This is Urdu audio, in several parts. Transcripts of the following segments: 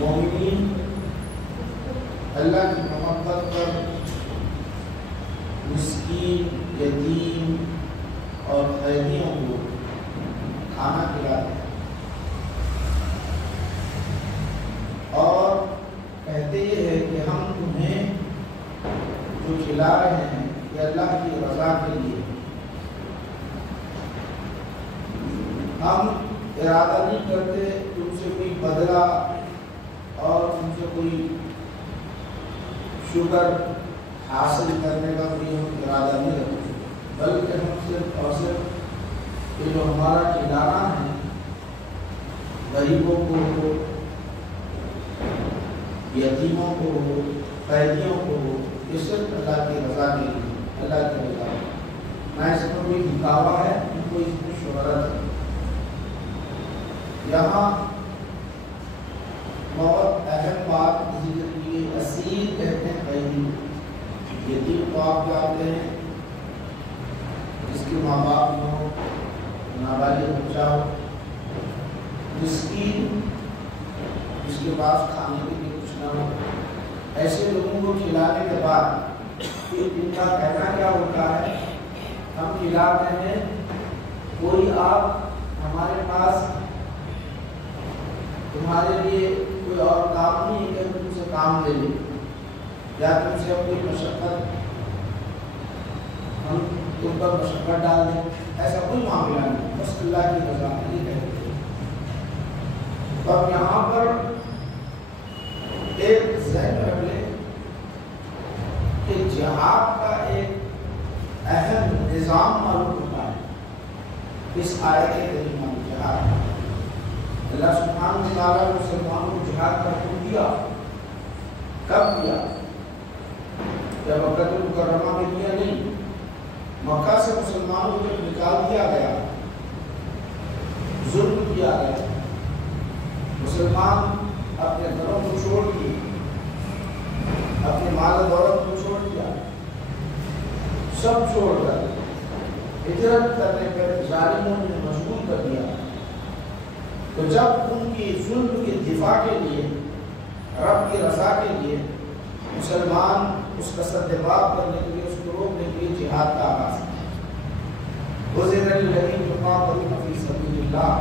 مومنین اللہ کی محبت پر مسکین، یتیم اور قیدیوں کو کھانا کھلاتے ہیں اور کہتے یہ ہے کہ ہم تمہیں جو کھلا رہے ہیں یہ اللہ کی رضا کے لیے، ہم ارادہ نہیں کرتے تم سے کوئی بدلہ اور تم سے کوئی شکر حاصل کرنے کا کوئی ہم ارادہ نہیں رکھتے، بلکہ ہم صرف اور صرف یہ جو ہمارا کھلانا ہے غریبوں کو ہو، یتیموں کو ہو، قیدیوں کو ہو، یہ صرف اللہ کی رضا کے لیے، اللہ کی رضا، نہ اس میں کوئی دکھاوا ہے نہ کوئی اس میں شہرت ہے۔ یہاں بہت اہم بات ذکر کی، اسیر کہتے ہیں قیدی، یتیم تو آپ جانتے ہیں جس کے ماں باپ نہ ہو، نابالغ بچہ ہو، مسکین جس کے پاس کھانے کے لیے کچھ نہ ہو، ایسے لوگوں کو کھلانے کے بعد ان کا کہنا کیا ہوتا ہے، ہم کھلاتے ہیں، کوئی آپ ہمارے پاس تمہارے لیے کوئی اور کام نہیں ہے کہ تم سے کام لے لیں یا تم سے کوئی مشقت، ہم تم پر مشقت ڈال دیں، ایسا کوئی معاملہ نہیں، بس اللہ کی رضا یہ کہتے ہیں۔ تو اب یہاں پر ایک ذہن رکھ لیں کہ جہاد کا ایک اہم نظام معلوم ہوتا ہے اس آیت کریمہ میں، جہاد اللہ سبحانہ و تعالیٰ نے مسلمانوں کو جہاد کا حکم دیا، کب دیا؟ جب مکہ المکرمہ میں دیا نہیں، مکہ سے مسلمانوں کو جب نکال دیا گیا، ظلم کیا گیا، مسلمان اپنے گھروں کو چھوڑ دیے، اپنے مال و دولت کو چھوڑ دیا، سب چھوڑ کر ہجرت کرنے پر ظالموں نے مجبور کر دیا، تو جب ان کی ظلم کے دفاع کے لیے، رب کی رضا کے لیے مسلمان اس کا سدباب کرنے کے لیے، اس کو روکنے کے لیے جہاد کا آغاز کیا۔ وَذِرَ الَّذِينَ يُقَاتِلُونَ فِي سَبِيلِ اللَّهِ،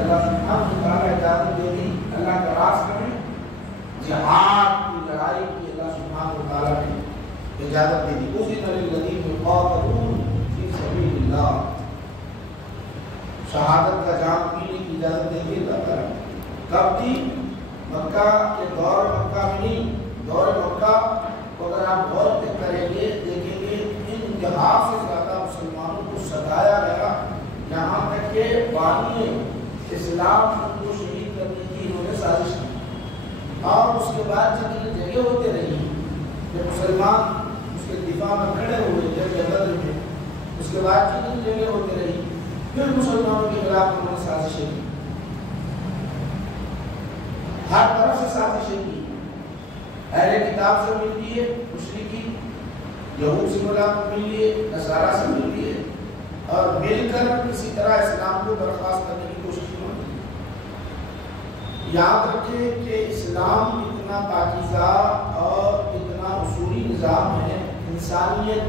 اللہ سبحانہ و تعالیٰ اجازت دے دی اللہ کے راستے میں جہاد کی لڑائی کی، اللہ سبحانہ و تعالیٰ نے اجازت دے دی۔ وَذِرَ الَّذِينَ يُقَاتِلُونَ فِي سَبِيلِ اللَّهِ، شہادت کا جام پینے کی اجازت دے دی اللہ تعالیٰ۔ کب دی؟ مکہ کے دور مکہ میں نہیں، دور مکہ کو اگر آپ غور کریں گے دیکھیں گے انتہا سے زیادہ مسلمانوں کو ستایا گیا، یہاں تک کہ بانی اسلام کو شہید کرنے کی انہوں نے سازش کی، اور اس کے بعد جب یہ جگہ ہوتے رہی، جب مسلمان اس کے دفاع میں کھڑے ہوئے جب بدر میں، اس کے بعد جتنی جگہ ہوتے رہی، پھر مسلمانوں کے خلاف انہوں نے سازشیں کی، ہر طرف سے سازشیں کی، اہل کتاب سے مل لیے، مشرکین یہود سے مل لیے، نصارہ سے مل لیے، اور مل کر کسی طرح اسلام کو برخاست کرنے کی کوشش کی۔ یاد رکھیں کہ اسلام اتنا پاکیزہ اور اتنا اصولی نظام ہے، انسانیت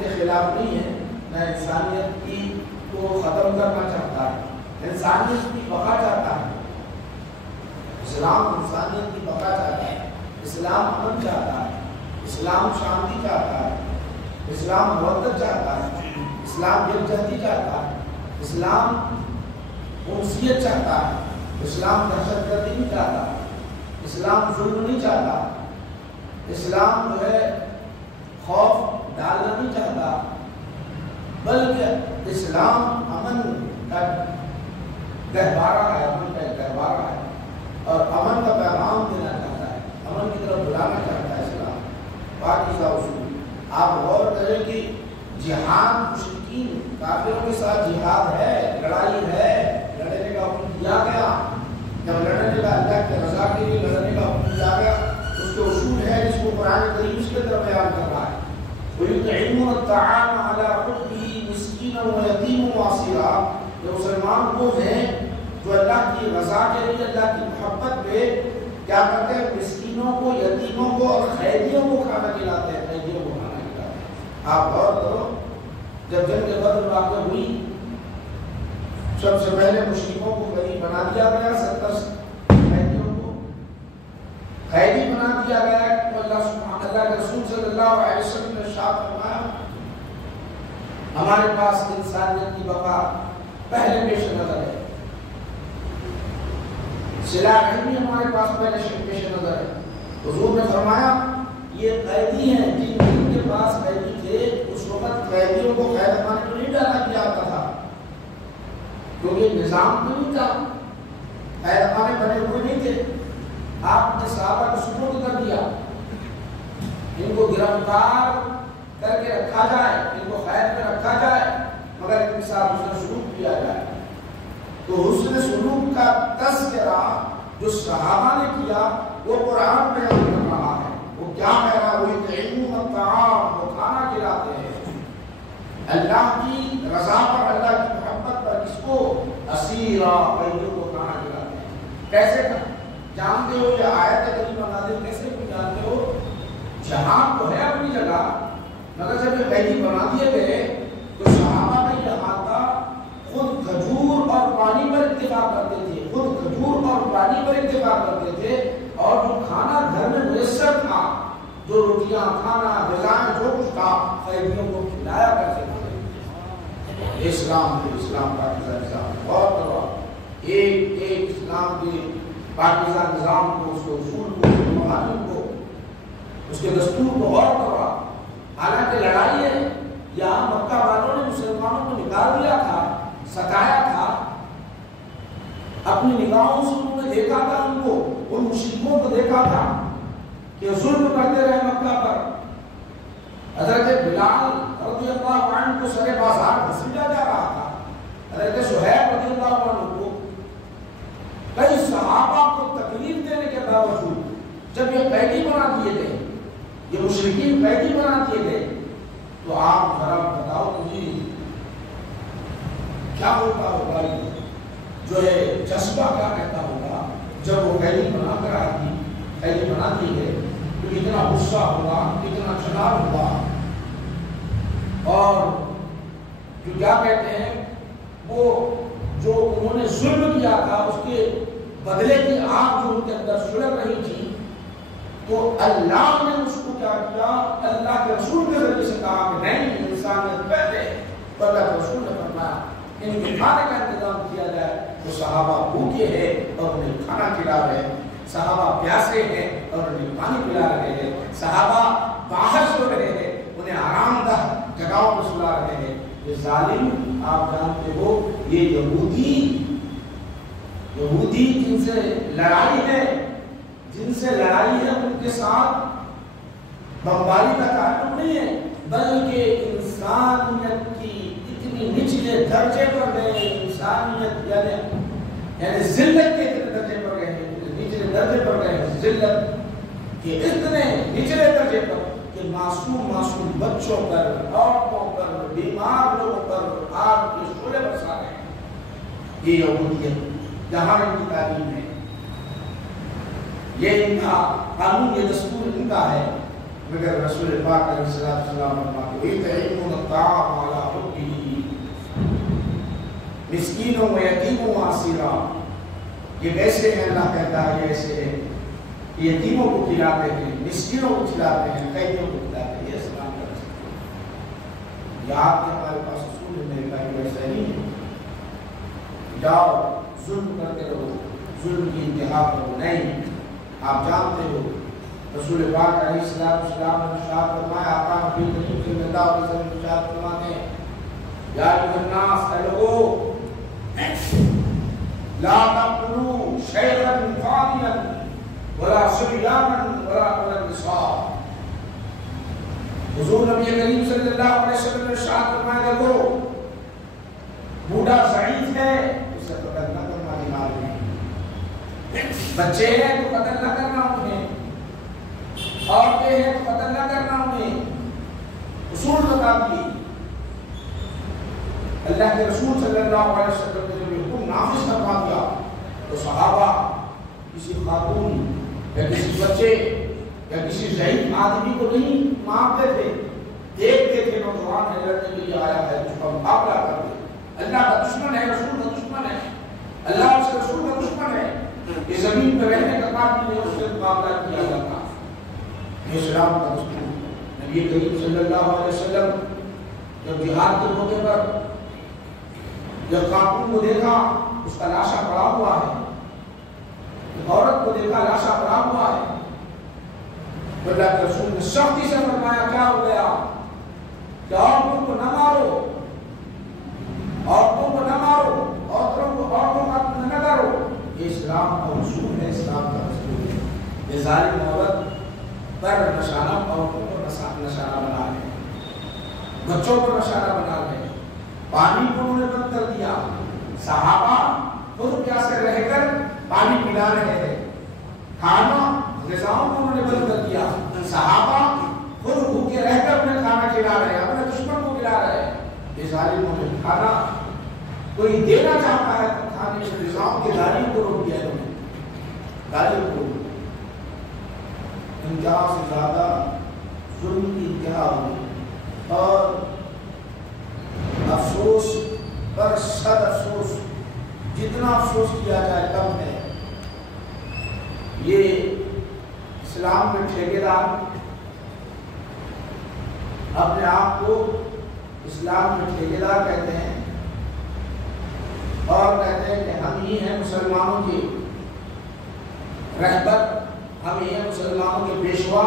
کے خلاف نہیں ہے، نہ انسانیت کی کو ختم کرنا چاہتا ہے، انسانیت کی بقا چاہتا ہے، اسلام انسانیت کی بقا چاہتا ہے، اسلام امن چاہتا ہے، اسلام شانتی چاہتا ہے، اسلام محبت چاہتا ہے، اسلام یکجہتی چاہتا ہے، اسلام انسیت چاہتا ہے، اسلام دہشت گردی نہیں چاہتا، اسلام ظلم نہیں چاہتا، اسلام جو ہے خوف ڈالنا نہیں چاہتا، بلکہ اسلام امن کا گہوارہ ہے، امن کا گہوارہ ہے، اور امن کا پیغام دینا چاہتا ہے، امن کی طرف بلانا چاہتا ہے اسلام، پاکیزہ اصول۔ آپ غور کریں کہ جہاد مشرکین کافروں کے ساتھ جہاد ہے، لڑائی ہے، لڑنے کا حکم دیا گیا، جب لڑنے کا اللہ کے رضا کے لیے لڑنے کا حکم دیا گیا، اس کے اصول ہے جس کو قرآن کریم اس کے طرف بیان کر رہا ہے۔ وَيُطْعِمُونَ الطَّعَامَ عَلَىٰ حُبِّهِ مِسْكِينًا وَيَتِيمًا وَأَسِيرًا، یہ مسلمان وہ ہیں جو اللہ کی رضا کے لیے، اللہ کی محبت پہ کیا کرتے ہیں؟ مسکینوں کو، یتیموں کو اور قیدیوں کو کھانا کھلاتے ہیں، قیدیوں کو کھانا کھلاتے ہیں۔ آپ غور کرو، جب جنگ بدر واقع ہوئی، سب سے پہلے مشرکوں کو غریب بنا دیا گیا، 70 قیدیوں کو قیدی بنا دیا گیا۔ تو اللہ کے رسول صلی اللہ علیہ وسلم نے ارشاد فرمایا ہمارے پاس انسانیت کی بقا پہلے پیش نظر ہے، سلاح بھی ہمارے پاس پہلے پیش نظر ہے۔ حضور نے فرمایا یہ قیدی ہیں جن کے پاس قیدی تھے، اس وقت قیدیوں کو قید خانے میں نہیں ڈالا گیا تھا کیونکہ نظام تو نہیں تھا، قید خانے بنے ہوئے نہیں تھے۔ آپ نے صحابہ کو سپرد کر دیا، ان کو گرفتار کر کے رکھا جائے، ان کو قید میں رکھا جائے، مگر ان کے ساتھ حسن سلوک کیا جائے۔ تو حسن سلوک کا تذکرہ جو صحابہ نے کیا وہ قرآن بیان کر رہا ہے۔ وہ کیا کہہ رہا ہے؟ وہ یطعمون الطعام، وہ کھانا کھلاتے ہیں اللہ کی رضا پر، اللہ کی محبت پر، کس کو؟ اسیرا، قیدیوں کو کھانا کھلاتے ہیں۔ کیسے جانتے ہو یہ آیت کریمہ نازل کیسے جانتے ہو؟ جہان تو ہے اپنی جگہ، مگر جب یہ قیدی بنا دیے گئے تو صحابہ کا یہ حال تھا، خود کھجور اور پانی پر اتفاق کرتے تھے، خود کھجور اور پانی پر اتفاق کرتے تھے، اور جو کھانا گھر میں میسر تھا، جو روٹیاں، کھانا، غذائیں، جو کچھ تھا، قیدیوں کو کھلایا کرتے تھے۔ اسلام کا نظام بہت بڑا، ایک اسلام کے پاکیزہ نظام کو، اس کے اصول کو، اس کے قوانین کو، اس کے دستور کو غور کرا۔ حالانکہ لڑائی ہے، یہاں مکہ والوں نے مسلمانوں کو نکال دیا تھا، ستایا تھا، اپنی نگاہوں سے انہوں نے دیکھا تھا، ان کو، ان مشرکوں کو دیکھا تھا کہ ظلم کرتے رہے مکہ پر۔ حضرت بلال رضی اللہ عنہ کو سرے بازار گھسیٹا جا رہا تھا، حضرت صہیب رضی اللہ عنہ کو، کئی صحابہ کو تکلیف دینے کے باوجود جب یہ قیدی بنا دیے گئے، یہ مشرکین قیدی بنا دیے گئے، تو آپ ذرا بتاؤ مجھے کیا ہوتا ہوگا، جو ہے جذبہ کیا کہتا ہوگا جب وہ قیدی بنا کر آتی، قیدی بنا دیے گئے، تو کتنا غصہ ہوگا، کتنا چنار ہوگا، اور جو کیا کہتے ہیں وہ جو انہوں نے ظلم کیا تھا اس کے بدلے کی آگ جو ان کے اندر سلگ رہی تھی، تو اللہ نے اس کو کیا کیا؟ اللہ کے رسول کے ذریعے سے کہا کہ نہیں، انسانیت پہلے، تو اللہ کے رسول نے فرمایا ان کے کھانے کا انتظام کیا جائے۔ تو صحابہ بھوکے ہیں اور انہیں کھانا کھلا رہے ہیں، صحابہ پیاسے ہیں اور انہیں پانی پلا رہے ہیں، صحابہ باہر سو رہے ہیں، انہیں آرام دہ جگہوں پر سلا رہے ہیں۔ یہ ظالم آپ جانتے ہو، یہ یہودی جن سے لڑائی ہے، ان کے ساتھ بمباری کا تعلق نہیں ہے، بلکہ انسانیت کی اتنی نچلے درجے پر گئے، انسانیت یعنی ذلت کے اتنے درجے پر گئے، نچلے درجے پر گئے، ذلت کے اتنے نچلے درجے پر کہ معصوم بچوں پر، عورتوں پر، بیمار لوگوں پر آگ کے شعلے برسا رہے ہیں۔ یہ یہودیت، جہاں ان کی تعلیم ہے، یہ ان کا قانون، یہ دستور ان کا ہے، مگر رسول پاک علیہ السلام فرماتے ہیں یطعمون الطعام علی حبہ مسکینوں و یتیموں و اسیرا۔ یہ کیسے ہے؟ اللہ کہتا ہے یہ ایسے ہے، یتیموں کو کھلاتے ہیں، مسکینوں کو کھلاتے ہیں، قیدیوں کو کھلاتے ہیں۔ یہ اسلام کا رسول ہے۔ یاد کہ ہمارے پاس اصول ہے، میرے بھائی ویسا نہیں ہے جاؤ ظلم کرتے رہو، ظلم کی انتہا کرو، نہیں۔ آپ جانتے ہو رسول پاک علیہ السلام نے ارشاد فرمایا، آقا نبی کریم صلی اللہ علیہ وسلم ارشاد فرماتے ہیں، یا ایھا الناس، اے لوگو، لا تقتلوا شیخا فاضلا ولا صبیانا ولا النساء۔ حضور نبی کریم صلی اللہ علیہ وسلم نے ارشاد فرمایا، لوگو، بوڑھا ضعیف ہے اسے قتل نہ کرنا، جہاد میں بچے ہیں تو قتل نہ کرنا انہیں، عورتیں ہیں تو قتل نہ کرنا انہیں۔ اصول بتا دی، اللہ کے رسول صلی اللہ علیہ وسلم نے جب حکم نافذ کروا دیا تو صحابہ کسی خاتون یا کسی بچے یا کسی ضعیف آدمی کو نہیں مارتے تھے، دیکھتے تھے نوجوان ہے لڑنے کے لیے آیا ہے، اس کا مقابلہ کر دے، اللہ کا دشمن ہے، رسول کا دشمن ہے، اللہ اس کے رسول کا دشمن ہے، یہ زمین پہ رہنے کا قابل نہیں، اس سے مقابلہ کیا جاتا۔ یہ اسلام کا دستور۔ نبی کریم صلی اللہ علیہ وسلم جب جہاد کے موقع پر جب خاتون کو دیکھا اس کا لاشا پڑا ہوا ہے، عورت کو دیکھا لاشا پڑا ہوا ہے، تو اللہ کے رسول نے سختی سے فرمایا کیا ہو گیا کہ عورتوں کو نہ مارو، عورتوں کو نہ مارو، عورتوں کا نہ کرو۔ یہ اسلام کا اصول ہے، اسلام کا دستور ہے۔ یہ ظالم عورت پر نشانہ عورتوں کو نشانہ بنا لے، بچوں کو نشانہ بنا لے، پانی کو انہوں نے بند کر دیا، صحابہ خود پیاسے رہ کر پانی پلا رہے ہیں، کھانا غذاؤں کو انہوں نے بند کر دیا، صحابہ خود بھوکے رہ کر اپنے کھانا کھلا رہے ہیں، اپنے دشمن کو کھلا رہے ہیں۔ یہ ظالموں نے کھانا کوئی دینا چاہتا ہے تو کھانے کے غذاؤں کی داریوں کو روک دیا انہوں نے، داریوں کو انتہا سے زیادہ ظلم کی انتہا ہوئی، اور افسوس پر صد افسوس، جتنا افسوس کیا جائے کم ہے۔ یہ اسلام میں ٹھیکیدار اپنے آپ کو اسلام میں ٹھیکیدار کہتے ہیں اور کہتے ہیں کہ ہم ہی ہیں مسلمانوں کی رہبر، ہم ہی ہیں مسلمانوں کے پیشوا،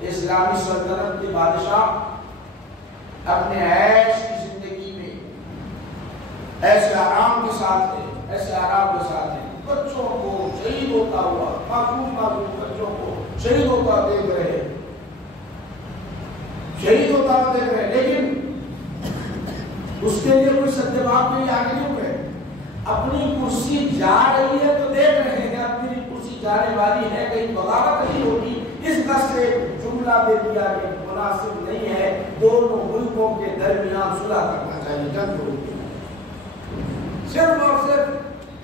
اسلامی سلطنت کے بادشاہ، اپنے عیش کی زندگی میں ایسے آرام کے ساتھ ہیں، ایسے آرام کے ساتھ ہیں، بچوں کو شہید ہوتا ہوا، معصوم بچوں کو شہید ہوتا دیکھ رہے، شہید ہوتا ہوا دیکھ رہے، لیکن اس کے لیے کوئی سدباب نہیں، آگے نہیں اٹھ رہے، اپنی کرسی جا رہی ہے تو دیکھ رہے ہیں اپنی کرسی جانے والی ہے، کہیں بغاوت نہیں ہوگی، اس طرح سے جملہ دے دیا کہ مناسب نہیں ہے، دونوں ملکوں کے درمیان صلح کرنا چاہیے، جنگ ہوگی، صرف اور صرف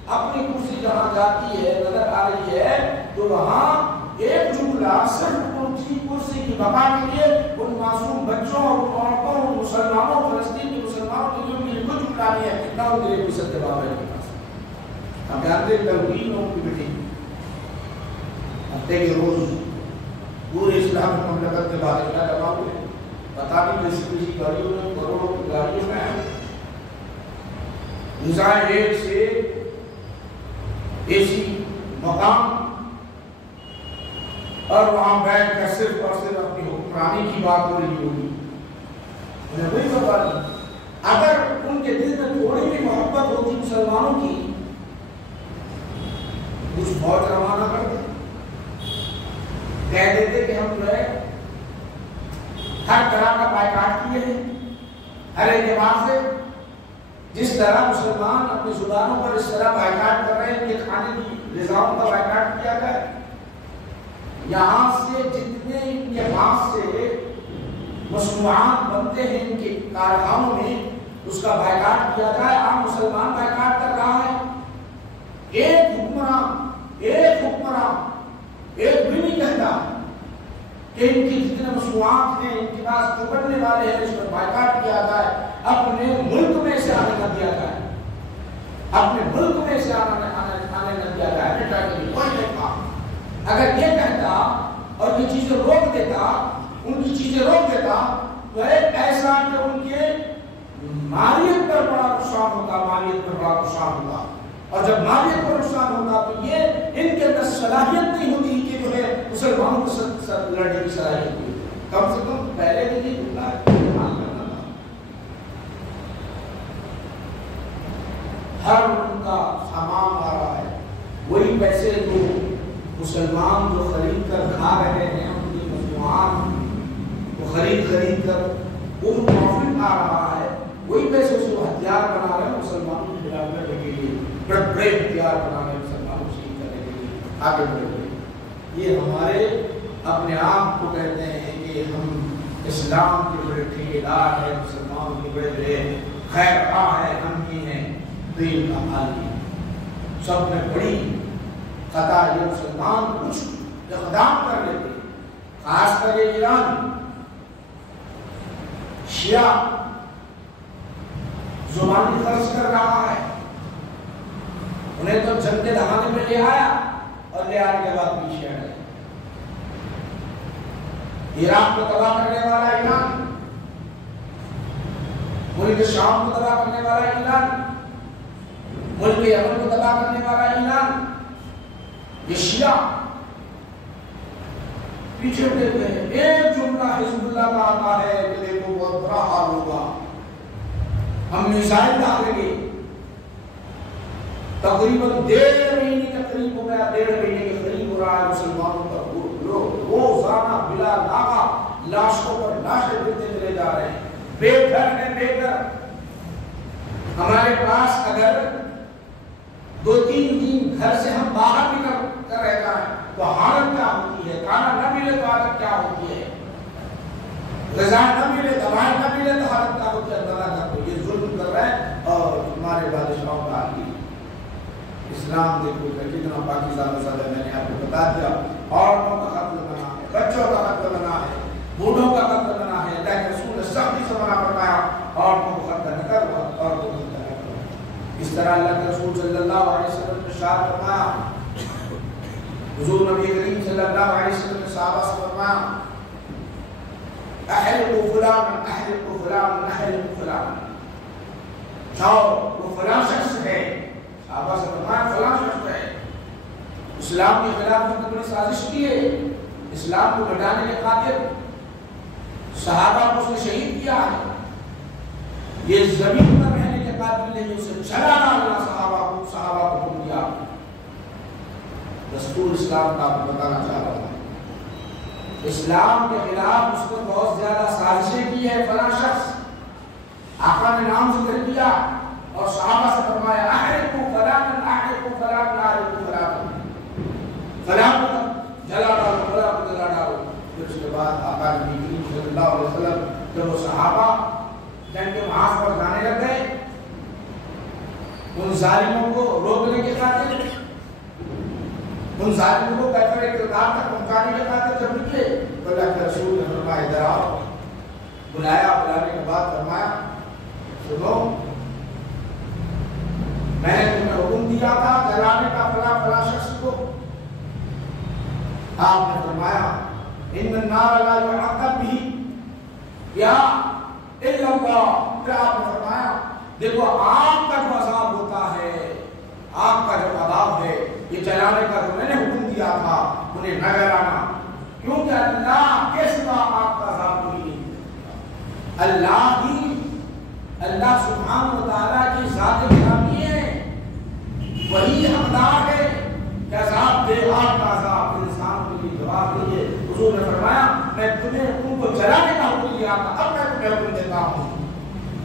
اپنی کرسی جہاں جاتی ہے نظر آ رہی ہے تو وہاں ایک جملہ صرف ان کی کرسی کی بقا کے لیے ان معصوم بچوں اور عورتوں اور مسلمانوں، فلسطین کے مسلمانوں کے لیے ان کے لیے کوئی جملہ نہیں ہے، نہ ان کے لیے کوئی سدباب ہے۔ ہم جانتے ہیں توہین اور کی بیٹی ہفتے کے روز پورے اسلام مملکت کے بادشاہ جمع ہوئے، پتہ نہیں کسی گاڑیوں میں، کروڑوں کی گاڑیوں میں نظام ایک سے ایسی مقام، اور وہاں بیٹھ کر صرف اور صرف اپنی حکمرانی کی بات ہو رہی ہوگی، انہیں وہی پتہ نہیں۔ اگر ان کے دل میں تھوڑی بھی محبت ہوتی مسلمانوں کی، کچھ فوج روانہ کر دے، کہہ دیتے کہ ہم جو ہے ہر طرح کا بائیکاٹ کیے ہیں، ہر اعتبار سے، جس طرح مسلمان اپنی زبانوں پر اس طرح بائیکاٹ کر رہے ہیں کہ کھانے کی غذاؤں کا بائیکاٹ کیا جائے، یہاں سے جتنے ان کے ہاتھ سے مصنوعات بنتے ہیں ان کے کارخانوں میں اس کا بائیکاٹ کیا جائے۔ عام مسلمان بائیکاٹ کر رہا ہے، ایک حکمراں ایک بھی نہیں کہتا کہ ان کی جتنے مصنوعات ہیں، ان کے پاس جو بننے والے ہیں، اس پر بائیکاٹ کیا جائے، اپنے ملک میں سے آنے نہ دیا جائے، اپنے ملک میں سے آنے نہ دیا جائے۔ کوئی نہیں کہا، اگر یہ کہتا اور یہ چیزیں روک دیتا، ان کی چیزیں روک دیتا تو ایک ایسا کہ ان کے مالیت پر بڑا نقصان ہوگا، اور جب مالیت پر نقصان ہوگا تو یہ ان کے اندر صلاحیت نہیں ہوتی کہ جو ہے مسلمانوں کے ساتھ لڑنے کی صلاحیت ہوئی، کم سے کم پہلے دن ہی کرنا تھا۔ ہر ان کا سامان آ رہا ہے، وہی پیسے جو مسلمان جو خرید کر کھا رہے ہیں، ان کی مصنوعات وہ خرید کر ان پروفٹ آ رہا ہے، وہی پیسے اس کو ہتھیار بنا رہے ہیں مسلمانوں کے خلاف لڑنے کے لیے، بڑے ہتھیار بنا رہے ہیں مسلمانوں کو شہید کرنے کے لیے، آگے بڑھے ہوئے۔ یہ ہمارے اپنے آپ کو کہتے ہیں کہ ہم اسلام کے بڑے ٹھیکیدار ہیں، مسلمانوں کے بڑے خیر خواہ ہے، ہم کی ہیں دین کا حالی ہے۔ سب میں بڑی خطا یہ مسلمان کچھ اقدام کر لیتے، خاص کر یہ ایران شیعہ زبانی خرچ کر رہا ہے، انہیں تو جنگ کے دہانے میں لے آیا اور لے آنے کے بعد پیچھے ہٹ گئے۔ عراق کو تباہ کرنے والا ایران، ملک شام کو تباہ کرنے والا ایران، ملک یمن کو تباہ کرنے والا ایران، یہ شیعہ پیچھے ہٹے ہوئے ہیں۔ ایک جملہ حزب اللہ کا آتا ہے کہ دیکھو بہت برا حال ہوگا، ہم میزائل ڈالیں گے۔ تقریباً 1.5 مہینے کے قریب ہو گیا، 1.5 مہینے کے قریب ہو رہا ہے مسلمانوں پر روزانہ بلا ناغہ لاشوں پر لاشیں گرتے چلے جا رہے ہیں، بے گھر ہیں بے گھر۔ ہمارے پاس اگر 2-3 دن گھر سے ہم باہر نکل کر رہ جائیں تو حالت کیا ہوتی ہے، کھانا نہ ملے تو حالت کیا ہوتی ہے، غذا نہ ملے، دوائیں نہ ملے تو حالت کیا ہوتی ہے۔ اللہ کا تو یہ ظلم کر رہا ہے اور ہمارے بادشاہوں کا حال کی اسلام دیکھو کتنا پاکستان میں زیادہ میں نے آپ کو بتا دیا۔ عورتوں کا قتل منع ہے، بچوں کا قتل منع ہے، بوڑھوں کا قتل منع ہے۔ اللہ کے رسول نے سختی سے منع فرمایا عورتوں کو قتل نہ کرو، عورتوں کو قتل نہ کرو۔ اس طرح اللہ کے رسول صلی اللہ علیہ وسلم نے ارشاد فرمایا، حضور نبی کریم صلی اللہ علیہ وسلم نے صحابہ سے فرمایا احرقوا فلانا احرقوا فلانا احرقوا فلانا، جاؤ وہ فلاں شخص ہے، صحابہ سے فرمایا فلاں شخص ہے، اسلام کے خلاف نے بڑی سازش کی ہے، اسلام کو مٹانے کے خاطر صحابہ کو اس نے شہید کیا ہے، یہ زمین پر رہنے کے قابل نہیں، اسے جلانا اللہ صحابہ کو حکم دیا۔ دستور اسلام کا آپ کو بتانا چاہ رہا ہوں، اسلام کے خلاف اس نے بہت زیادہ سازشیں کی ہے فلاں شخص، آقا نے نام ذکر کیا اور صحابہ سے فرمایا احرقوا فلانا احرقوا فلانا احرقوا فلانا، فلاں کو جلا ڈالو، فلاں کو جلا ڈالو۔ پھر اس کے بعد آقا نبی کریم صلی اللہ علیہ وسلم جب وہ صحابہ جنگ کے محاذ پر جانے لگ گئے ان ظالموں کو روکنے کے خاطر، ان ظالموں کو کیفر اقتدار تک پہنچانے کے خاطر جب نکلے تو اللہ کے رسول نے فرمایا ادھر آؤ، بلایا، بلانے کے بعد فرمایا سنو میں نے تمہیں حکم دیا تھا جلانے کا فلاں فلاں شخص کو، آپ نے فرمایا ان النار لا يعذب به یا الا اللہ، پھر آپ نے فرمایا دیکھو آگ کا جو عذاب ہوتا ہے، آگ کا جو عذاب ہے یہ جلانے کا جو میں نے حکم دیا تھا انہیں نہ جلانا، کیونکہ اللہ کے سوا آگ کا عذاب کوئی نہیں دیتا، اللہ ہی، اللہ سبحانہ و تعالیٰ کی ذات گرامی ہے، وہی حقدار ہے کہ عذاب دے، آگ کا عذاب انسان کے لیے جواب دیجیے۔ حضور نے فرمایا میں تمہیں ان کو جلانے کا حکم دیا تھا، اب میں تمہیں حکم دیتا ہوں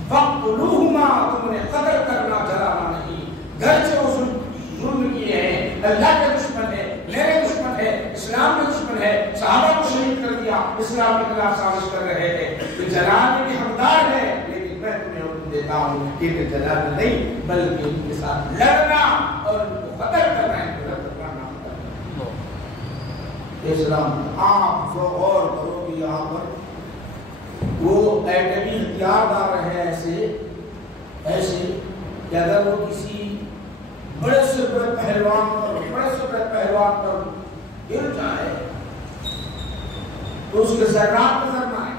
فَقْتُلُوهُمَا، تم نے قتل کرنا جلانا نہیں، گھر سے وہ ظلم کیے ہیں، اللہ کے دشمن ہے، میرے دشمن ہے، اسلام کے دشمن ہے، صحابہ کو شہید کر دیا، اسلام کے خلاف سازش کر رہے تھے، تو جلانے کی حقدار ہے، لیکن میں تمہیں حکم دیتا ہوں کہ جلانا نہیں بلکہ ان کے ساتھ لڑنا اور ان کو قتل کرنا ہے، اسلام۔ آپ جو اور کرو کہ یہاں پر وہ ایٹمی ہتھیار ڈال رہے ہیں ایسے کہ اگر وہ کسی بڑے سے بڑے پہلوان پر گر جائے تو اس کے ذرات نظر نہ آئے،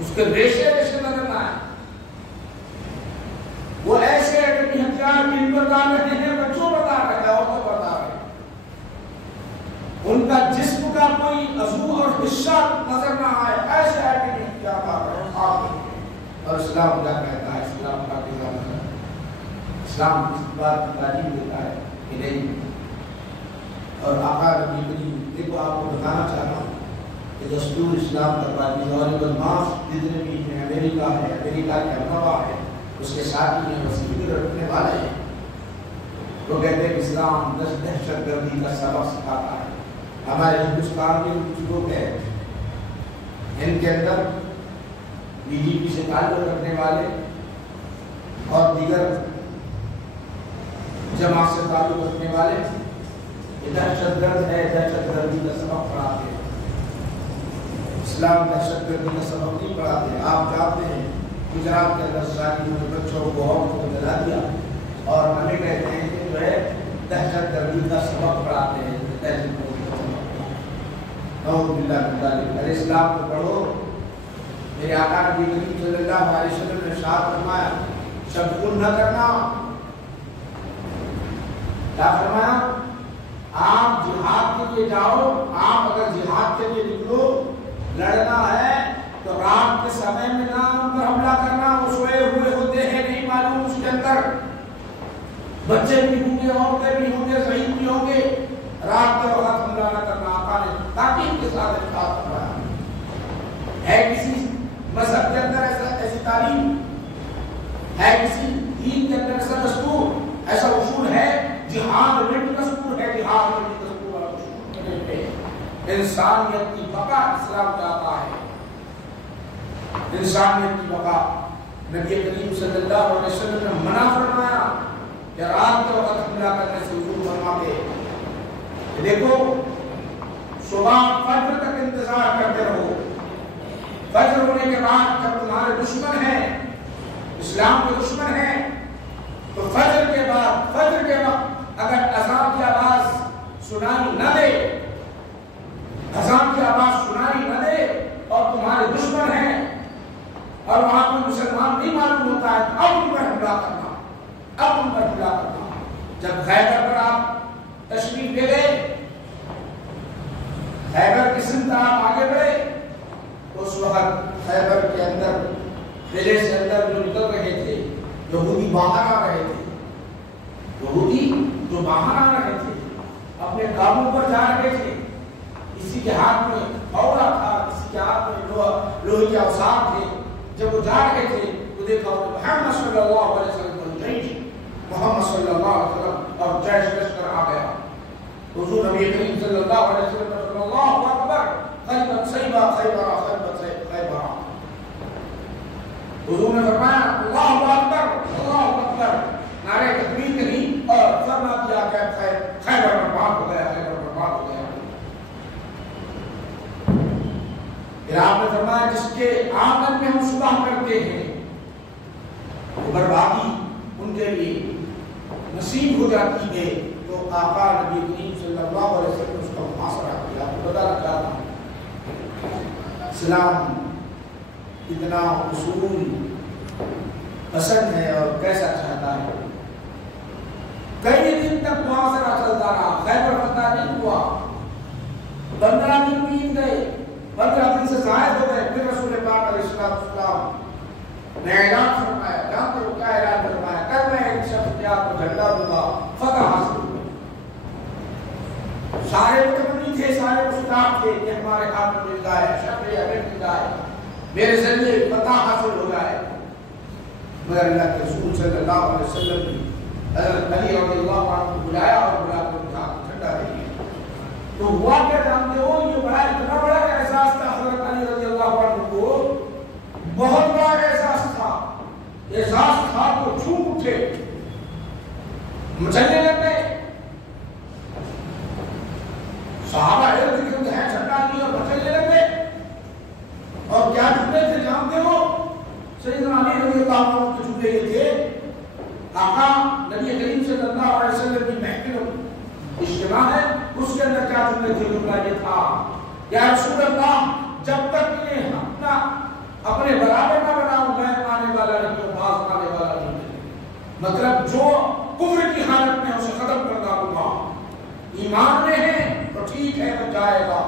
اس کے ریشے نظر نہ آئے، وہ ایسے ایٹمی ہتھیار کن پر ڈال رہے ہیں، بچوں پر ڈال رہے ہیں، عورتوں پر ڈال رہے ہیں، ان کا جسم کا کوئی عضو اور حصہ نظر نہ آئے، ایسے ایٹمی ہتھیار ڈال رہے ہیں۔ اور اسلام کیا کہتا ہے؟ اسلام کا نظام ہے، اسلام اس بات کی تعلیم دیتا ہے کہ نہیں۔ اور آقا نبی کریم دیکھو آپ کو بتانا چاہتا ہوں کہ دستور اسلام کا تعلیم اور بدماش جتنے بھی ہیں، امریکہ ہے، امریکہ کے اموا ہے، اس کے ساتھی ہیں، وسیلے رکھنے والے ہیں، وہ کہتے ہیں کہ اسلام دہشت گردی کا سبق سکھاتا ہے۔ ہمارے ہندوستان کے کچھ لوگ ہیں ان کے اندر BJP سے تعلق رکھنے والے اور دیگر جماعت سے تعلق رکھنے والے یہ دہشت گرد ہے، دہشت گردی کا سبق پڑھاتے ہیں۔ اسلام دہشت گردی کا سبق نہیں پڑھاتے ہیں۔ آپ جانتے ہیں گجرات کے اندر شادیوں میں بچوں کو عورتوں کو جلا دیا اور ہمیں کہتے ہیں کہ جو ہے دہشت گردی کا سبق پڑھاتے ہیں، دہشت گردی کا سبق۔ نعوذ باللہ من ذالک۔ ارے اسلام کو پڑھو۔ میرے آقا نبی کریم صلی اللہ علیہ وسلم نے ارشاد فرمایا شب خون نہ کرنا۔ کیا فرمایا؟ آپ جہاد کے لیے جاؤ، آپ اگر جہاد کے لیے نکلو، لڑنا ہے تو رات کے سمے میں نہ ان پر حملہ کرنا، وہ سوئے ہوئے ہوتے ہیں، نہیں معلوم اس کے اندر بچے بھی ہوں گے، عورتیں بھی ہوں گے، شہید بھی ہوں گے، رات کے وقت حملہ نہ کرنا۔ آقا نے تاکید کے ساتھ ارشاد فرمایا۔ ہے کسی مذہب کے اندر ایسی تعلیم؟ ہے کسی دین کے اندر ایسا دستور، ایسا اصول ہے؟ جہاد میں بھی دستور ہے، جہاد میں بھی دستور اور اصول ہے۔ انسانیت کی بقا اسلام چاہتا ہے، انسانیت کی بقا۔ نبی کریم صلی اللہ علیہ وسلم نے منع فرمایا کہ رات کے وقت حملہ کرنے سے حضور فرماتے کہ دیکھو صبح فجر تک انتظار کرتے رہو، فجر ہونے کے بعد جب تمہارے دشمن ہیں، اسلام کے دشمن ہیں، تو فجر کے بعد، فجر کے وقت اگر اذان کی آواز سنائی نہ دے، اذان کی آواز سنائی نہ دے اور تمہارے دشمن ہیں اور وہاں کوئی مسلمان نہیں معلوم ہوتا ہے، اب ان پر حملہ کرنا، اب ان پر حملہ کرنا۔ جب خیبر پر آپ تشریف لے گئے، خیبر کی سمت آپ آگے بڑھے، اس وقت خیبر کے اندر قلعے سے اندر جو نکل رہے تھے یہودی باہر آ رہے تھے، یہودی جو باہر آ رہے تھے اپنے کاموں پر جا رہے تھے، کسی کے ہاتھ میں پھوڑا تھا، کسی کے ہاتھ میں لوہے کے اوزار تھے۔ جب وہ جا رہے تھے تو دیکھا محمد صلی اللہ علیہ وسلم محمد صلی اللہ علیہ وسلم اور جیش لشکر آ گیا۔ حضور نبی کریم صلی اللہ علیہ وسلم نے فرمایا اللہ اکبر، خیبر صیبہ خیبر خیبر خیبر۔ حضور نے فرمایا اللہ اکبر، اللہ اکبر، نعرے تکبیر نہیں اور فرما دیا کہ خیبر برباد ہو گیا، خیبر برباد ہو گیا۔ پھر آپ نے فرمایا جس کے آنگن میں ہم صبح کرتے ہیں وہ بربادی ان کے لیے نصیب ہو جاتی ہے، تو آقا نبی کریم صلی اللہ علیہ وسلم نے اس کا محاصرہ کیا۔ آپ کو بتانا چاہتا ہوں اسلام اتنا اصول پسند ہے اور کیسا چاہتا ہے۔ کئی دن تک محاصرہ چلتا رہا، خیبر فتح نہیں ہوا، 15 دن بیت گئے، 15 دن سے زائد ہو گئے، پھر رسول پاک علیہ السلام نے اعلان فرمایا، جانتے ہو کیا اعلان فرمایا؟ کل میں ایک شخص کو جھنڈا دوں گا، فتح حاصل ہوگی۔ سارے متمنی تھے، سارے مشتاق تھے کہ ہمارے ہاتھ میں مل جائے، شکل ہمیں مل جائے، میرے ذریعے فتح حاصل ہو جائے۔ مگر اللہ کے رسول صلی اللہ علیہ وسلم نے حضرت علی رضی اللہ عنہ کو بلایا اور بلا کر جھنڈا دے دیا۔ تو ہوا کیا جانتے ہو؟ یہ بڑا اتنا بڑا احساس تھا حضرت علی رضی اللہ عنہ کو، بہت بڑا احساس تھا، احساس تھا تو چھوٹ اٹھے، مچلنے لگ گئے۔ صحابہ ارد گرد ہیں، جھنڈا لیا اور مچلنے لگ گئے۔ اور کیا جھنڈے تھے جانتے ہو؟ سیدنا علی رضی اللہ عنہ کے جھنڈے یہ تھے، آقا نبی کریم صلی اللہ علیہ وسلم کی محفل اجتماع ہے، اس کے اندر کیا جملے تھے؟ جملہ یہ تھا یا رسول اللہ جب تک انہیں اپنے برابر نہ بناؤں میں آنے والا نہیں ہوں، باز آنے والا نہیں ہے۔ مطلب جو کفر کی حالت میں اسے ختم کر ڈالوں گا، ایمان میں ہے تو ٹھیک ہے تو جائے گا۔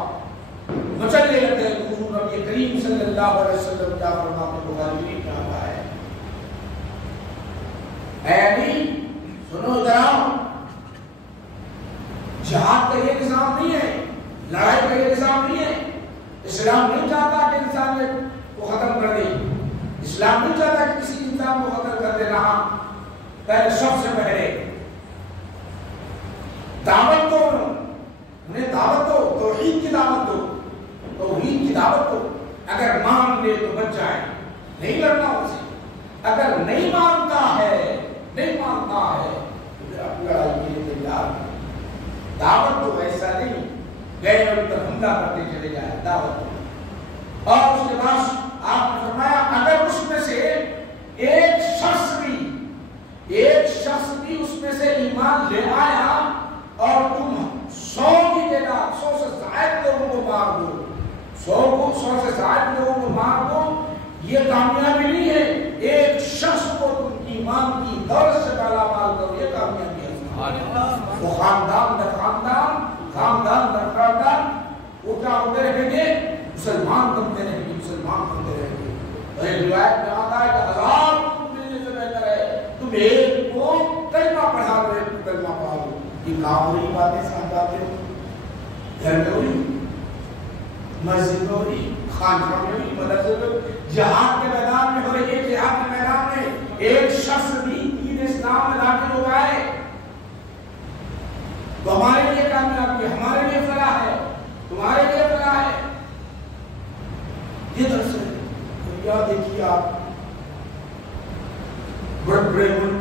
مچلنے لگے۔ حضور نبی کریم صلی اللہ علیہ وسلم کیا فرماتے ہیں؟ بخاری میں کیا ہوا ہے؟ اے علی سنو ادھر، جہاد کا یہ نظام نہیں ہے، لڑائی کا یہ نظام نہیں ہے۔ اسلام نہیں چاہتا کہ انسانیت کو ختم کر دے، اسلام نہیں چاہتا کہ کسی انسان کو ختم کر دے۔ رہا پہلے سب سے پہلے دعوت دو، انہیں دعوت دو، توحید کی دعوت دو، توحید کی دعوت دو۔ اگر مان لے تو بچ جائے، نہیں لڑنا ان سے. اگر نہیں مانتا ہے تو پھر آپ لڑائی کے لیے تیار ہے. دعوت تو ایسا نہیں گئے اور پر حملہ کرتے چلے جائے، دعوت. اور اس کے بعد آپ نے فرمایا اگر اس میں سے ایک شخص بھی اس میں سے ایمان لے آیا اور تم 100 کی تعداد 100 سے زائد لوگوں کو مار دو، 100 سے زائد لوگوں کو مار دو، یہ کامیابی نہیں ہے. ایک شخص کو تم ایمان کی دولت سے مالا مال کرو، یہ کامیابی ہے. وہ خاندان در خاندان اٹھا ہوتے رہیں گے، مسلمان بنتے رہیں گے. ایک روایت میں آتا ہے کہ 1000 ملنے سے بہتر ہے تم ایک کو کلمہ پڑھا دو، ایک کلمہ پڑھا دو. یہ کام ہوئی باتیں سمجھاتے ہو، گھر میں ہوئی، مسجد میں ہوئی، خانقاہ میں ہوئی، مدرسے میں، جہاد کے میدان میں ہو رہی ہے. جہاد کے میدان میں ایک شخص بھی دین اسلام میں داخل ہو جائے تو ہمارے لیے کامیابی ہے، ہمارے لیے فلاح ہے، تمہارے لیے فلاح ہے. یہ درس ہے. یاد دیکھیے آپ بڑے ملک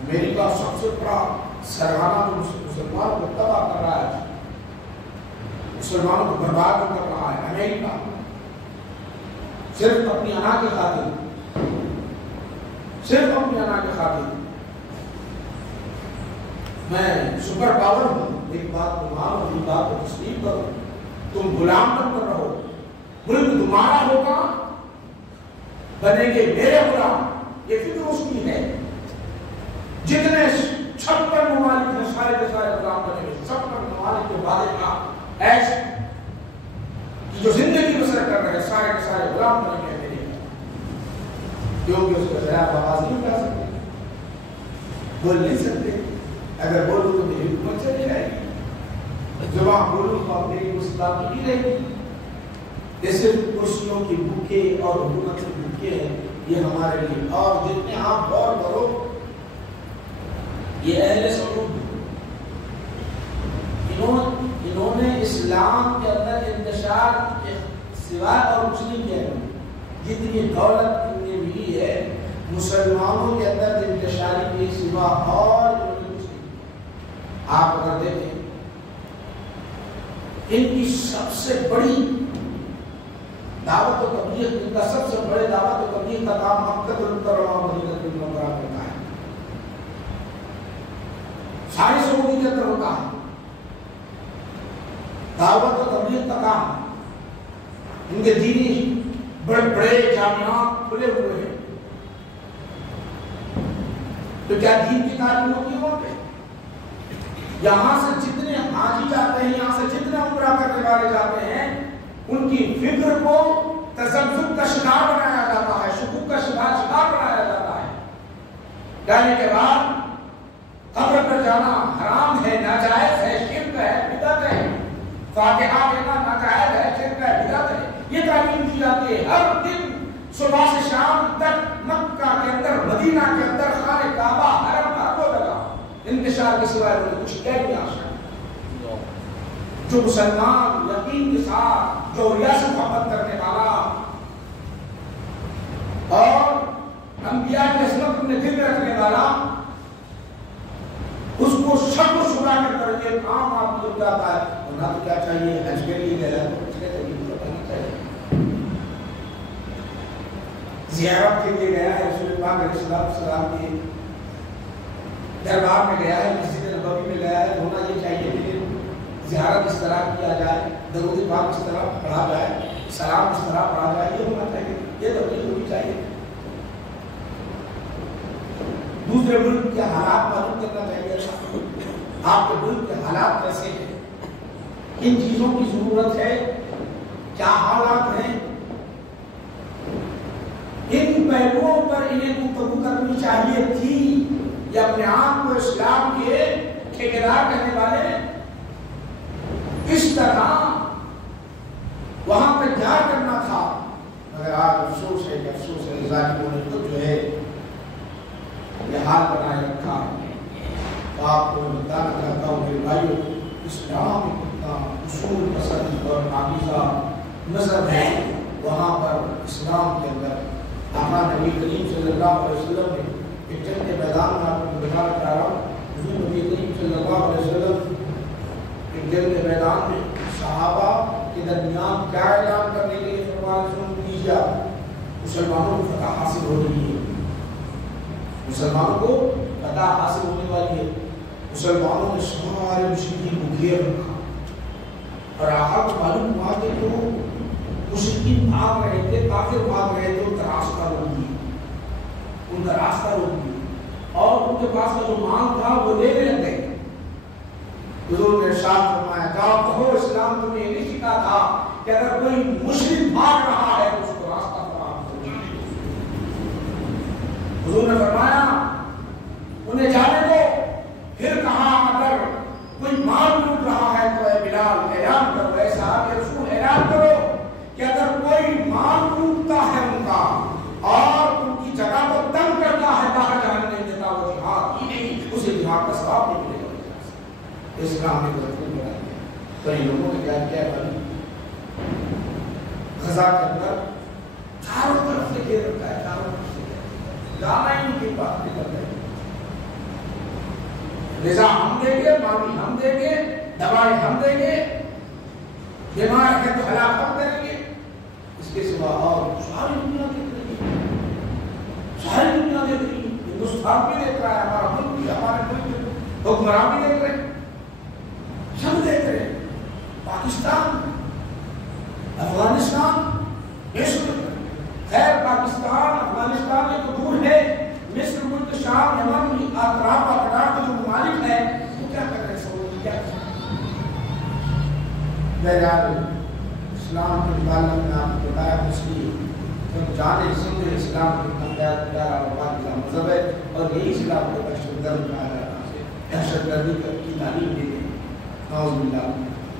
امریکہ سب سے بڑا سرحانہ تو مسلمانوں کو تباہ کر رہا ہے، مسلمانوں کو برباد کر رہا ہے. امریکہ صرف اپنی انا کی خاطر. میں سپر پاور ہوں، ایک بات کو مانو، ایک بات کو تسلیم کرو. تم غلام بن کر رہو، ملک تمہارا ہوگا، بنیں گے میرے غلام. یہ فکر اس کی ہے. جتنے 56 ممالک ہیں سارے کے سارے غلام بنے گے. 56 ممالک کے بعد کا ایسے جو زندگی بسر کر رہے ہیں سارے کے سارے غلام بنے گے میرے. کیونکہ اس کا خلاف آواز نہیں اٹھا سکتے، بول نہیں سکتے. اگر بولوں تو میری حکومت چلی جائے گی، زبان بولوں تو میری مسلمان نہیں رہے گی. یہ صرف کرسیوں کی بھوکے اور حکومت کے بھوکے ہیں یہ ہمارے لیے. اور جتنے آپ غور کرو یہ اہل سعود انہوں نے اسلام کے اندر انتشار کے سوائے اور کچھ نہیں کیا. جتنی دولت ان نے ملی ہے مسلمانوں کے اندر انتشاری کے سوا اور انہوں نے کچھ نہیں. آپ اگر دیکھیں ان کی سب سے بڑی دعوت و تبلیغ، ان کا سب سے بڑے دعوت و تبلیغ کا کام مکہ المکرمہ اور مدینہ المنورہ کرتا ہے. ساری سعودی کے اندر ہوتا ہے دعوت و تبلیغ کا کام. ان کے دینی بڑے بڑے جامعات کھلے ہوئے ہیں. تو کیا دین کی تعلیم ہوتی ہے وہاں پہ؟ یہاں سے جتنے حاجی جاتے ہیں، یہاں سے جتنے عمرہ کرنے والے جاتے ہیں، ان کی فکر کو تذبذب کا شکار بنایا جاتا ہے، شکوک کا شکار بنایا جاتا ہے. جانے کے بعد قبر پر جانا حرام ہے، ناجائز ہے، شرک ہے، بدعت ہے. فاتحہ دینا ناجائز ہے، شرک ہے، بدعت ہے. یہ تعلیم کی جاتی ہے ہر دن صبح سے شام تک. مکہ کے اندر، مدینہ کے اندر، خانہ کعبہ، حرم کا کو لگا انتشار کے سوائے کچھ کہہ نہیں آ سکتا. جو مسلمان یقین کے ساتھ، جو ریا سے محبت کرنے والا اور انبیاء کی عظمت میں دل رکھنے والا، اس کو شک و شبہ کر یہ کام آپ کو جاتا ہے. ہونا تو کیا چاہیے، حج کے لیے گیا تو کچھ چاہیے. زیارت کے لیے گیا ہے، رسول پاک علیہ السلام کے دربار میں گیا ہے، مسجد نبوی میں گیا ہے. ہونا یہ چاہیے کہ زیارت اس طرح کیا جائے، درود پاک اس طرح پڑھا جائے، سلام اس طرح پڑھا جائے. یہ ہونا چاہیے، یہ تبلیغ ہونی چاہیے. دوسرے ملک کے حالات معلوم کرنا چاہیے. آپ کے ملک کے حالات کیسے ہیں، کن چیزوں کی ضرورت ہے، کیا حالات ہیں. ان پہلوؤں پر انہیں گفتگو کرنی چاہیے تھی. یہ اپنے آپ کو اسلام کے ٹھیکیدار کہنے والے اس طرح وہاں پہ کیا کرنا تھا. مگر آج افسوس ہے کہ افسوس ہے ظالموں نے تو جو ہے یہ حال بنائے رکھا. تو آپ کو بتانا چاہتا ہوں کہ بھائیو، اسلام اتنا اصول پسند اور ناقصہ مذہب ہے. وہاں پر اسلام کے اندر آقا نبی کریم صلی اللہ علیہ وسلم نے ایک جنگ کے میدان میں آپ کو بتا رہا ہوں، حضور نبی کریم صلی اللہ علیہ وسلم ایک جنگ کے میدان میں صحابہ کے درمیان کیا اعلان کرنے کے لیے فرمایا کیجیے، مسلمانوں کو فتح حاصل ہو رہی ہے، مسلمانوں کو فتح حاصل ہونے والی ہے۔ مسلمانوں نے سارے مشرکین کو گھیر رکھا اور آقا کو معلوم ہوا کہ جو مشرکین بھاگ رہے تھے، کافر بھاگ رہے تھے، ان کا راستہ روک دیا، ان کا راستہ روک دیا اور ان کے پاس کا جو مال تھا وہ لینے لگ گئے۔ حضور نے ارشاد فرمایا جاؤ کہو اسلام تمہیں یہ نہیں سکھا تھا کہ اگر کوئی مشرک بھاگ رہا ہے تو اس کو راستہ فراہم کرو۔ حضور نے فرمایا انہیں جانے دو، پھر کہا اگر کوئی مال لوٹ رہا ہے تو اے بلال اعلان کرو، اے صحابہ رسول اعلان کرو کہ اگر کوئی مال لوٹتا ہے ان کا اور ان کی جگہ کو تنگ کرتا ہے، باہر جانے نہیں دیتا، وہ جہاد ہی نہیں، اسے جہاد کا ثواب نہیں ملے گا۔ اسلام نے بہترین بنا دیا۔ تو ان لوگوں نے کیا کیا بھائی، غزہ کے اندر چاروں طرف سے گھیر رکھا ہے، چاروں طرف سے جانا ہی ان کی بات نہیں کر رہے، غذا ہم دیں گے، پانی ہم دیں گے، دوائی ہم دیں گے، بیمار ہے تو ہلاک ہم کریں گے، اس کے سوا اور ساری دنیا دیکھ رہی ہے، ساری دنیا دیکھ رہی ہے، ہندوستان بھی دیکھ رہا ہے، ہمارا ملک بھی، ہمارے ملک کے حکمران بھی دیکھ رہے ہیں، سب دیکھ رہے ہیں، پاکستان، افغانستان، مصر، خیر پاکستان افغانستان ایک تو دور ہے، مصر ملک شام یمن اطراف اقدار کے جو ممالک ہیں وہ کیا کر رہے ہیں، سعودی کیا کر رہے ہیں۔ بہرحال اسلام کے متعلق میں آپ کو بتایا اس لیے ہم جانے سمجھے اسلام کے پیارا اور مذہب ہے اور یہی اسلام کو دہشت گرد کہا جاتا ہے، دہشت گردی کی تعلیم دیتے ہیں۔ نعوذ باللہ،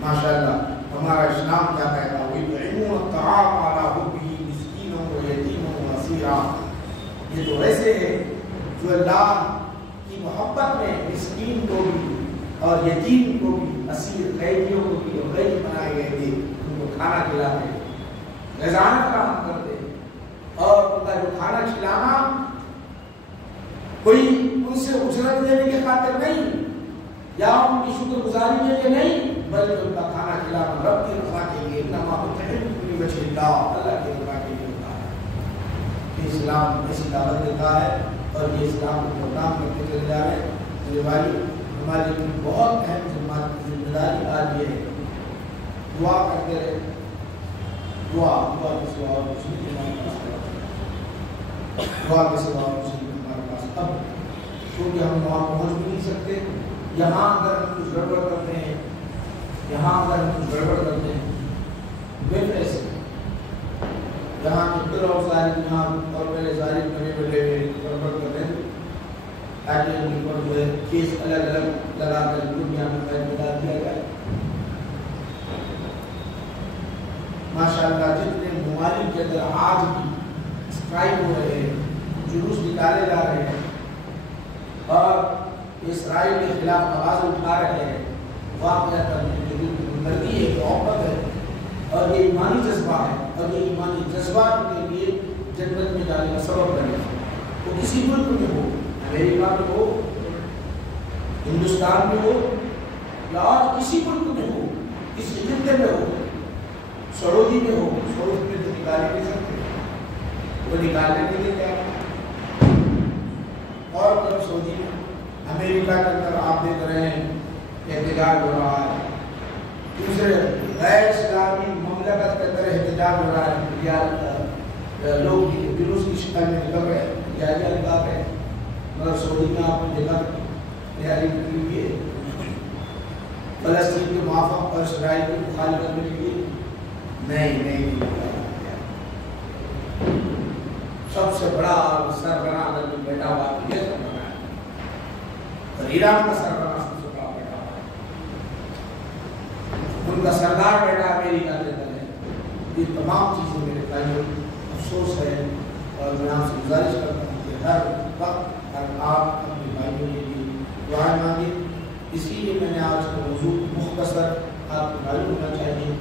ماشاء اللہ ہمارا اسلام کیا کہتا ہے، وَيُطْعِمُونَ الطَّعَامَ عَلَىٰ حُبِّهِ مِسْكِينًا وَيَتِيمًا وَأَسِيرًا۔ یہ تو ایسے ہے جو اللہ کی محبت میں مسکین کو بھی اور یتیم کو بھی، اسیر قیدیوں کو بھی اور قید بنائے گئے تھے، ان کو کھانا کھلاتے، غذائیں فراہم کرتے اور ان کا جو کھانا کھلانا کوئی ان سے اجرت لینے کی خاطر نہیں یا ان کی شکر گزاری کے لیے نہیں، بلکہ ان کا کھانا کھلانا رب کی رضا کے لیے، انما تطعمون بوجه اللہ، اللہ کی رضا کے لیے ہوتا ہے۔ یہ اسلام ایسی دعوت دیتا ہے اور یہ اسلام کو پروگرام کرتے چلے جا رہے ہیں۔ میرے بھائی ہماری بہت اہم ذمہ داری آج یہ ہے، دعا کرتے رہے، دعا کے سوا اور کچھ نہیں ہمارے پاس، دعا کے سوا اور کچھ نہیں ہمارے پاس۔ اب کیونکہ ہم وہاں پہنچ بھی نہیں سکتے، یہاں اگر ہم کچھ گڑبڑ کرتے ہیں، یہاں اگر ہم کچھ گڑبڑ کرتے ہیں بے پیسے، یہاں کے پھر اور ظاہر یہاں اور میرے ظاہر بنے بڑے گڑبڑ کر رہے ہیں تاکہ ان پر جو ہے کیس الگ الگ لگا کر دنیا میں پیدا کیا جائے۔ ماشاء اللہ جتنے ممالک کے اندر آج بھی اسٹرائک ہو رہے ہیں، جلوس نکالے جا رہے ہیں اور اسرائیل کے خلاف آواز اٹھا رہے ہیں، واقعہ مردی ہے، محبت ہے اور یہ ایمانی جذبہ ہے اور یہ ایمانی جذبہ کے لیے جنت میں جانے کا سبب بنے، وہ کسی ملک میں ہو، امریکہ میں ہو، ہندوستان میں ہو یا اور کسی ملک میں ہو، کسی خطے میں ہو، سعودی میں ہو، سعودی میں تو نکالے نہیں سکتے، وہ نکالنے کے لیے کیا اور کب سعودی میں امریکہ کے اندر آپ دیکھ رہے ہیں احتجاج ہو رہا ہے، دوسرے غیر اسلامی مملکت کے اندر احتجاج ہو رہا ہے، لوگ جلوس کی شکل میں نکل رہے ہیں، جائزہ نکال رہے ہیں، مگر سعودی میں آپ نے دیکھا تیاری کے لیے فلسطین کے موافق اور اسرائیل کی مخالفت کرنے کے لیے نہیں سب سے بڑا سربراہ اگر کوئی بیٹا ہوا تو یہ سربراہ ہے، اور ایران کا سربراہ سب سے بڑا بیٹا ہوا ہے، ان کا سردار بیٹا امریکہ کے اندر ہے۔ یہ تمام چیزیں میرے بھائیوں افسوس ہے اور میں آپ سے گزارش کرتا ہوں کہ ہر وقت ہر آپ اپنے بھائیوں کے لیے دعائیں مانگیں۔ اسی لیے میں نے آج کا موضوع مختصر آپ کو معلوم ہونا چاہیے،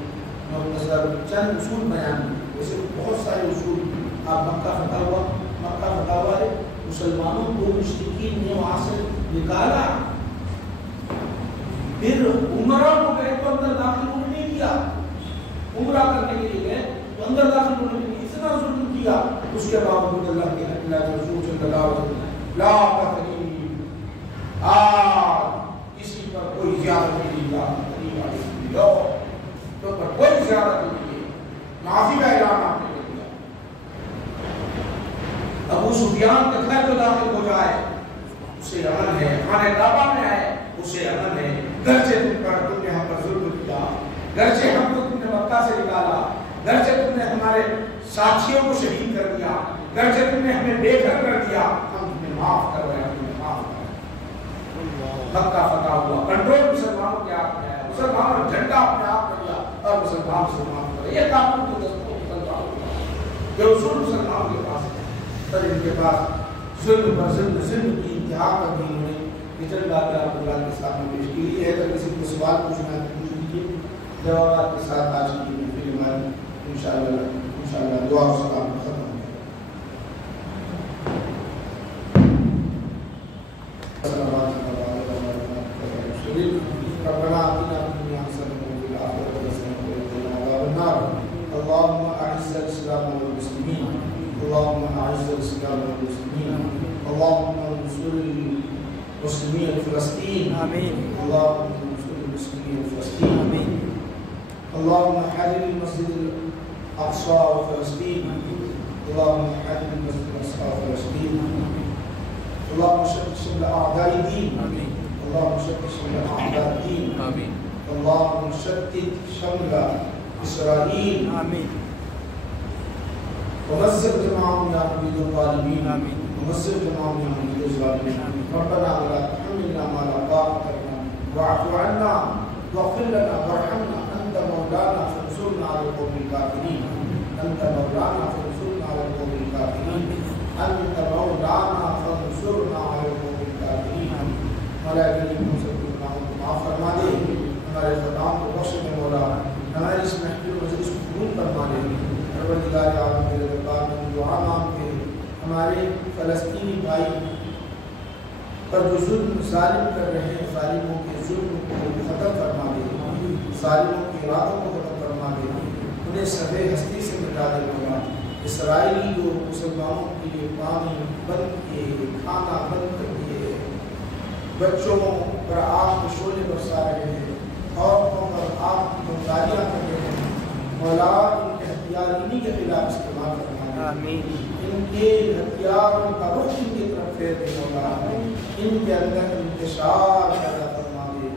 مختصر چند اصول بیان، ویسے بہت سارے اصول اب مکہ فتح ہوا، مکہ فتح ہوا ہے، مسلمانوں کو مشرکین نے وہاں سے نکالا، پھر عمرہ کو گئے تو اندر داخل انہوں نے نہیں کیا، عمرہ کرنے کے لیے گئے تو اندر داخل انہوں نے اتنا ظلم کیا، اس کے باوجود اللہ کے رسول صلی اللہ علیہ وسلم لا تقریب، آج کسی پر کوئی زیادتی نہیں، لا تقریب علیہ لو تو پر کوئی زیادتی نہیں، معافی کا اعلان آپ نے کر دیا۔ ابو سفیان کے گھر جو داخل ہو جائے اسے امن ہے، خانہ کعبہ میں آئے اسے امن ہے، گرچہ تم نے ہم پر ظلم کیا، گرچہ ہم کو تم نے مکہ سے نکالا، گرچہ تم نے ہمارے ساتھیوں کو شہید کر دیا، گرچہ تم نے ہمیں بے گھر کر دیا، ہم تمہیں معاف کر رہے ہیں، تمہیں معاف کر رہے ہیں۔ مکہ فتح ہوا، کنٹرول مسلمانوں کے ہاتھ میں آیا، مسلمانوں نے جھنڈا اپنے ہاتھ میں لیا اور مسلمان سے معاف کر رہے، یہ کافر کو دستوں نکلتا ہوگا جو اصول مسلمانوں کے پاس ہے، پر ان کے پاس ظلم پر ظلم کی انتہا کر دی انہوں نے۔ کتنے باتیں آپ اللہ کے سامنے پیش کی ہے، اگر کسی کو سوال پوچھنا ہے تو پوچھ لیجیے، جوابات کے ساتھ آج کی محفل ہماری انشاءاللہ دعا و سلام ختم ہو گیا۔ ربنا آتنا في الدنيا حسنة وفي الآخرة حسنة وقنا عذاب النار۔ اللهم أعز الإسلام والمسلمين، اللهم أعز الإسلام والمسلمين، اللهم انصر المسلمين فلسطين، آمين، اللهم انصر المسلمين فلسطين، آمين، اللهم حرر المسجد الأقصى وفلسطين، اللهم حرر المسجد الأقصى وفلسطين، اللهم شتت شمل أعداء الدين، آمين، اللهم شتت شمل أعداء الدين، آمين، اللهم شتت شمل إسرائيل، آمين، ومزق جماعهم يا حبيب الظالمين، آمين، ومزق جماعهم يا حبيب الظالمين، ربنا ولا تحملنا ما لا طاقة لنا واعف عنا واغفر لنا وارحمنا، أنت مولانا فانصرنا على القوم الكافرين، أنت مولانا فانصرنا على القوم الكافرين، أنت مولانا فانصرنا على القوم الكافرين۔ مولا کریم ہم سب کے گناہوں کو معاف فرما دے، ہمارے خطاؤں کو بخش دے مولا، ہماری اس محفل مجلس کو قبول فرما دے۔ پروردگار عالم تیرے دربار میں دعا مانگتے ہیں، ہمارے فلسطینی بھائی پر جو ظلم ظالم کر رہے ہیں، ظالموں کے ظلم کو ختم فرما دے، ظالموں کے ارادوں کو ختم فرما دے، انہیں سبے ہستی سے مٹا دے مولا۔ اسرائیلی جو مسلمانوں کے لیے پانی بند کیے، کھانا بند کر دیے، بچوں پر آگ کے شعلے برسا رہے ہیں، عورتوں پر آگ کی بمباریاں کر رہے ہیں، مولا ان کے ہتھیار انہی کے خلاف استعمال فرما دے، ان کے ہتھیاروں کا رخ ان کی طرف پھیر دے مولا، ان کے اندر انتشار پیدا فرما دے،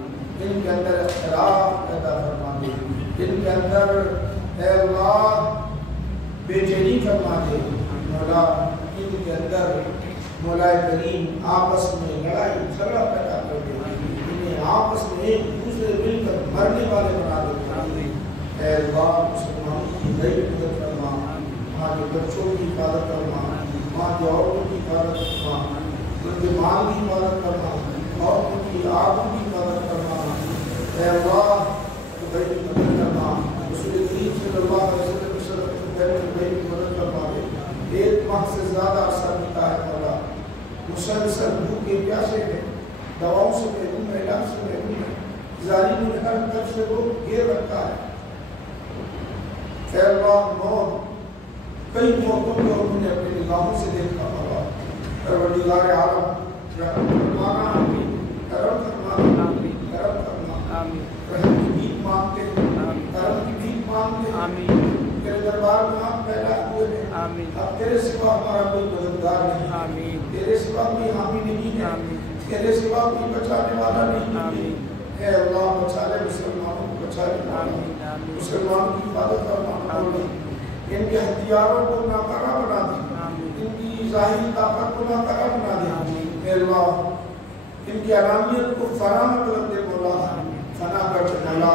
ان کے اندر اختلاف پیدا فرما دے، ان کے اندر اے اللہ بے چینی فرما دے مولا، ان کے اندر مولا کریم آپس میں لڑائی جھگڑا پیدا کر دے، انہیں آپس میں ایک دوسرے مل کر مرنے والے بنا دے۔ اے اللہ مسلمانوں کی دل مدد فرما، وہاں کے بچوں کی حفاظت فرما، وہاں کے عورتوں کی حفاظت فرما، ان کے مال کی حفاظت فرما، عورتوں کی آنکھوں کی حفاظت فرما۔ اے اللہ دل کی مدد فرما، رسول کریم صلی اللہ علیہ وسلم کی مدد فرما دے۔ ایک ماہ سے زیادہ عرصہ بیتا ہے مولا، مسلسل بھوکے پیاسے ہیں، دواؤں سے محروم ہے، علاج سے محروم ہے، ظالموں نے ہر طرف سے روک گھیر رکھا ہے۔ اے اللہ موت، کئی موتوں کو انہوں نے اپنی نگاہوں سے دیکھا مولا، پروردگار عالم رحم فرمانا، کرم فرمانا، کرم فرمانا، رحم کی بھیک مانگتے ہیں، کرم کی بھیک مانگتے ہیں، تیرے دربار میں ہم پھیلائے ہوئے ہیں، اب تیرے سوا ہمارا کوئی مددگار نہیں، تیرے سوا کوئی حامی نہیں ہے، تیرے سوا کوئی بچانے والا نہیں ہے۔ اے اللہ بچا لے مسلمانوں کو، بچا لے مسلمانوں کی حفاظت فرما، ان کے ہتھیاروں کو ناکارہ بنا دے، ان کی ظاہری طاقت کو ناکارہ بنا دے۔ اے اللہ ان کی علانیت کو فراہم کر دے مولا، فنا کر دے مولا،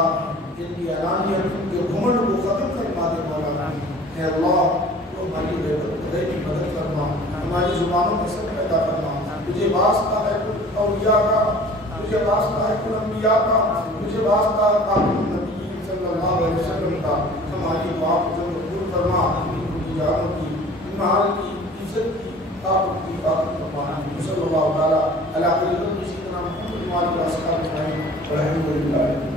ان کی علانیت، ان کے گھمنڈ کو ختم فرما دے مولا۔ اے اللہ تو ہماری خدائی کی مدد فرما، ہماری زبانوں میں سب پیدا فرما۔ تجھے واسطہ ہے کل اولیاء کا، تجھے واسطہ ہے کل انبیاء کا، تجھے واسطہ ہے خاتم النبیین صلی اللہ علیہ وسلم کا، ہماری دعا کو قبول فرما، ان کی جانوں کی محل کی عزت کی طاقت کی طاقت فرمائیں. صلی اللہ تعالیٰ علی سیدنا محمد وعلی آلہ وصحبہ اجمعین. والحمد للہ.